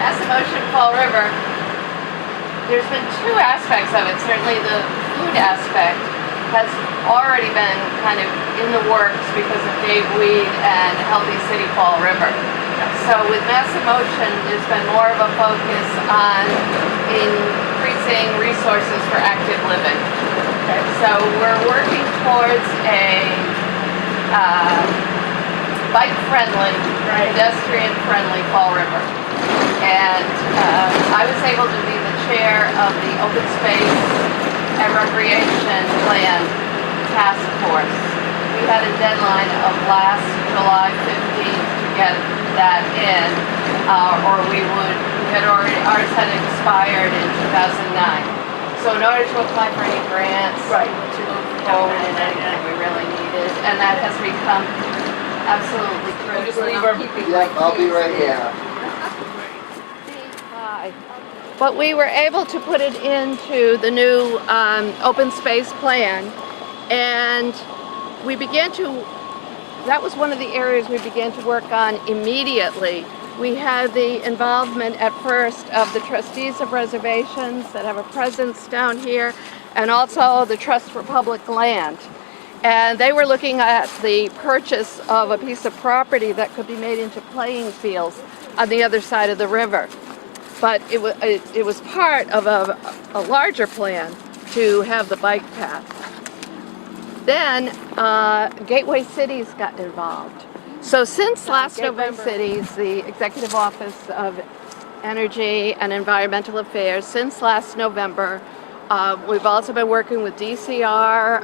Massimotion Fall River, there's been two aspects of it. Certainly the food aspect has already been kind of in the works because of Dave Weed and Healthy City Fall River. So with Massimotion, there's been more of a focus on increasing resources for active living. So we're working towards a bike-friendly, pedestrian-friendly Fall River. And I was able to be the chair of the Open Space and Recreation Plan Task Force. We had a deadline of last July 15th to get that in, or ours had expired in 2009. So in order to apply for any grants, to move forward in anything we really needed, and that has become absolutely critical. Yep, I'll be right here. But we were able to put it into the new open space plan, and we began to, that was one of the areas we began to work on immediately. We had the involvement at first of the trustees of reservations that have a presence down here, and also the Trust for Public Land. And they were looking at the purchase of a piece of property that could be made into playing fields on the other side of the river. But it was part of a larger plan to have the bike path. Then Gateway Cities got involved. So since last November, Cities, the Executive Office of Energy and Environmental Affairs, since last November, we've also been working with DCR,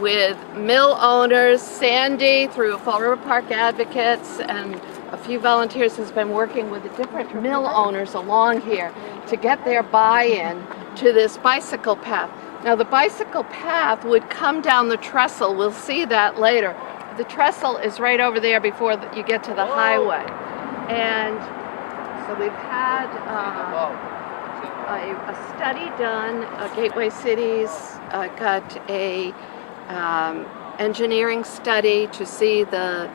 with mill owners, Sandy through Fall River Park Advocates, and a few volunteers has been working with the different mill owners along here to get their buy-in to this bicycle path. Now the bicycle path would come down the trestle. We'll see that later. The trestle is right over there before you get to the highway. And so we've had a study done. Gateway Cities got a engineering study to see the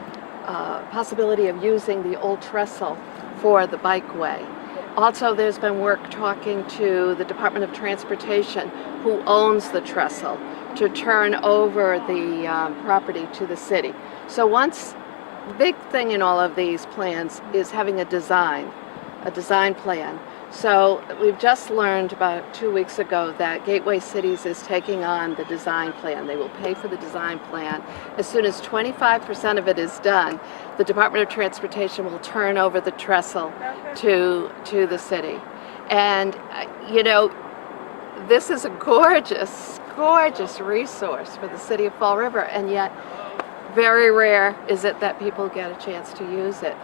possibility of using the old trestle for the bikeway. Also, there's been work talking to the Department of Transportation, who owns the trestle, to turn over the property to the city. So the big thing in all of these plans is having a design plan. So we've just learned about 2 weeks ago that Gateway Cities is taking on the design plan. They will pay for the design plan. As soon as 25% of it is done, the Department of Transportation will turn over the trestle to the city. And you know, this is a gorgeous, gorgeous resource for the city of Fall River, and yet very rare is it that people get a chance to use it.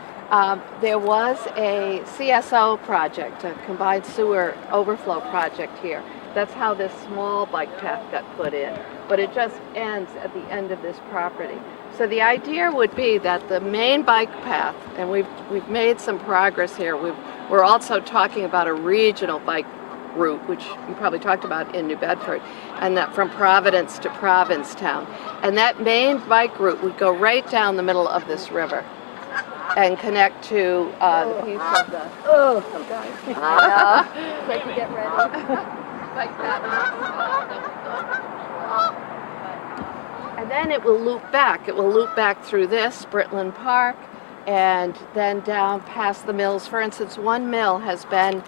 There was a CSO project, a combined sewer overflow project here. That's how this small bike path got put in, but it just ends at the end of this property. So the idea would be that the main bike path, and we've made some progress here. We're also talking about a regional bike route, which you probably talked about in New Bedford, and that from Providence to Provincetown. And that main bike route would go right down the middle of this river and connect to the piece of the... Oh, guys. I know. Like to get ready. Like that. And then it will loop back. It will loop back through this, Britland Park, and then down past the mills. For instance, one mill has been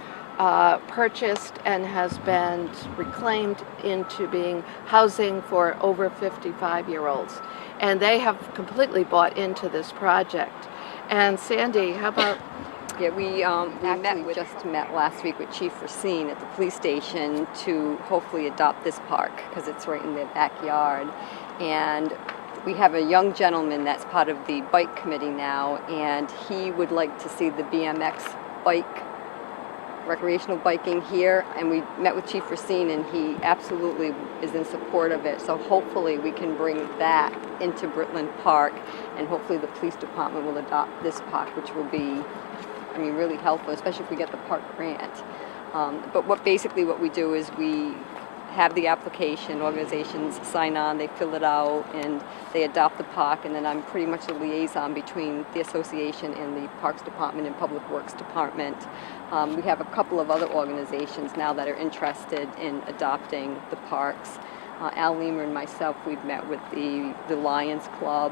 purchased and has been reclaimed into being housing for over 55-year-olds. And they have completely bought into this project. And Sandy, how about... Yeah, we just met last week with Chief Racine at the police station to hopefully adopt this park because it's right in their backyard. And we have a young gentleman that's part of the bike committee now, and he would like to see the BMX bike, recreational biking here. And we met with Chief Racine, and he absolutely is in support of it. So hopefully we can bring that into Britland Park, and hopefully the police department will adopt this park, which will be, I mean, really helpful, especially if we get the park grant. But what we do is we have the application, organizations sign on, they fill it out, and they adopt the park, and then I'm pretty much the liaison between the association and the Parks Department and Public Works Department. We have a couple of other organizations now that are interested in adopting the parks. Al Lemer and myself, we've met with the Lions Club.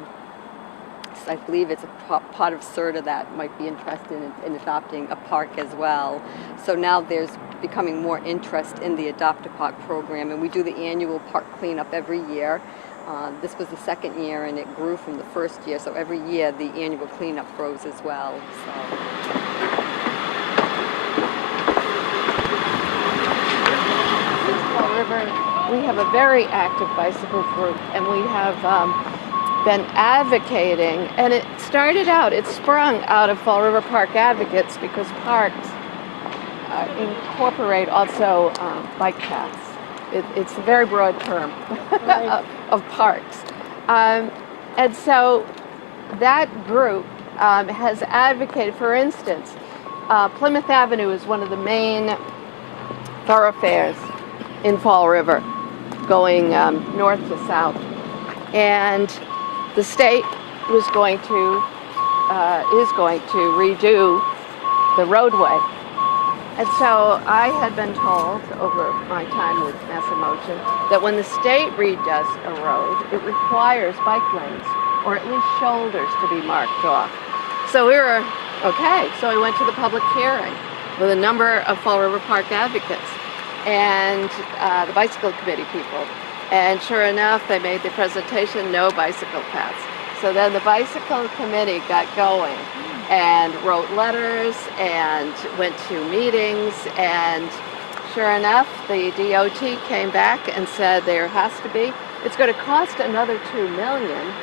I believe it's a part of CERTA that might be interested in adopting a park as well. So now there's becoming more interest in the Adopt a Park program, and we do the annual park cleanup every year. This was the second year, and it grew from the first year, so every year the annual cleanup grows as well. Fall River, we have a very active bicycle group, and we have been advocating, and it sprung out of Fall River Park Advocates, because parks incorporate also bike paths. It's a very broad term of parks. And so that group has advocated, for instance, Plymouth Avenue is one of the main thoroughfares in Fall River, going north to south. And the state is going to redo the roadway. And so I had been told over my time with Massamotion that when the state redoes a road, it requires bike lanes, or at least shoulders, to be marked off. So we were, okay, so I went to the public hearing with a number of Fall River Park advocates and the bicycle committee people. And sure enough, they made the presentation, no bicycle paths. So then the bicycle committee got going and wrote letters and went to meetings, and sure enough, the DOT came back and said there has to be. It's going to cost another $2 million.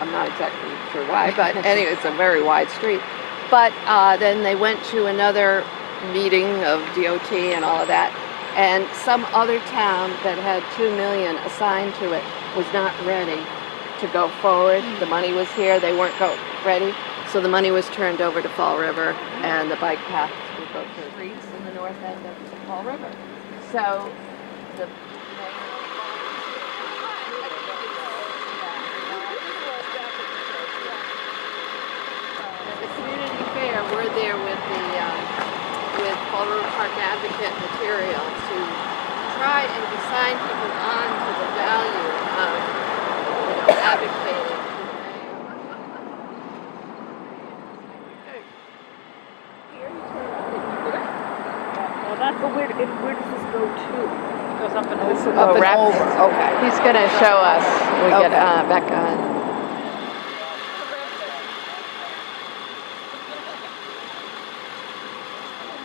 I'm not exactly sure why, but anyway, it's a very wide street. But then they went to another meeting of DOT and all of that, and some other town that had $2 million assigned to it was not ready to go forward. The money was here, they weren't ready, so the money was turned over to Fall River, and the bike paths will go through streets in the north end of Fall River. So the community fair, we're there with with Fall River Park Advocate material to try and assign people on to the value of advocating. But where does this go to? It goes up and over. Up and over. Okay. He's going to show us. We get back on.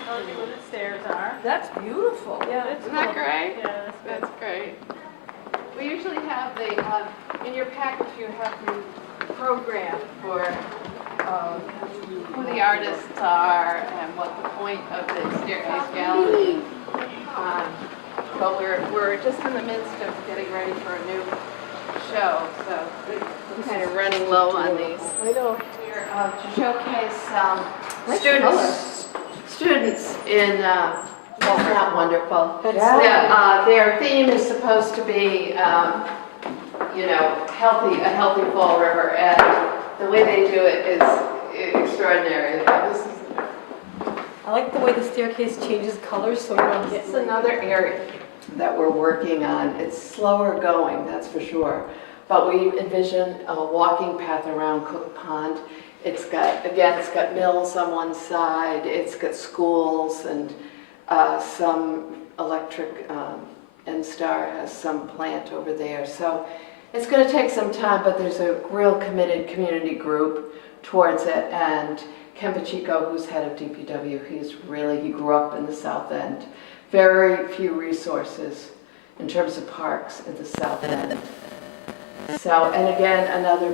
Where the stairs are. That's beautiful. Yeah, Isn't that great? Yeah, That's great. We usually have in your package you have the program for who the artists are and what the point of the Staircase Gallery. But we're just in the midst of getting ready for a new show, so we're kind of running low on these. I know. Here to showcase students in. That's not wonderful. Yeah. Their theme is supposed to be, a healthy Fall River, and the way they do it is extraordinary. I like the way the staircase changes colors, so you don't get. It's another area that we're working on. It's slower going, that's for sure. But we envision a walking path around Cook Pond. It's got mills on one side, it's got schools, and some electric, NSTAR has some plant over there. So it's going to take some time, but there's a real committed community group towards it. And Ken Pacheco, who's head of DPW, he grew up in the South End. Very few resources in terms of parks at the South End. So, and again, another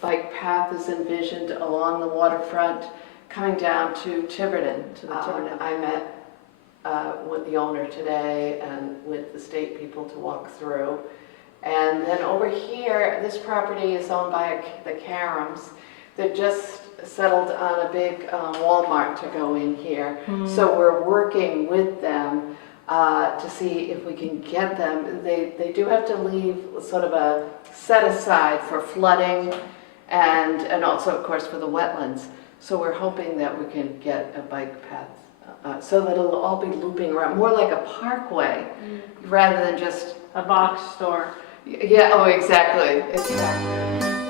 bike path is envisioned along the waterfront coming down to Tiverton. I met with the owner today and with the state people to walk through. And then over here, this property is owned by the Karams. They've just settled on a big Walmart to go in here. So we're working with them to see if we can get them. They do have to leave sort of a set aside for flooding and also, of course, for the wetlands. So we're hoping that we can get a bike path so that it'll all be looping around, more like a parkway rather than just A box store. yeah, oh, exactly, exactly.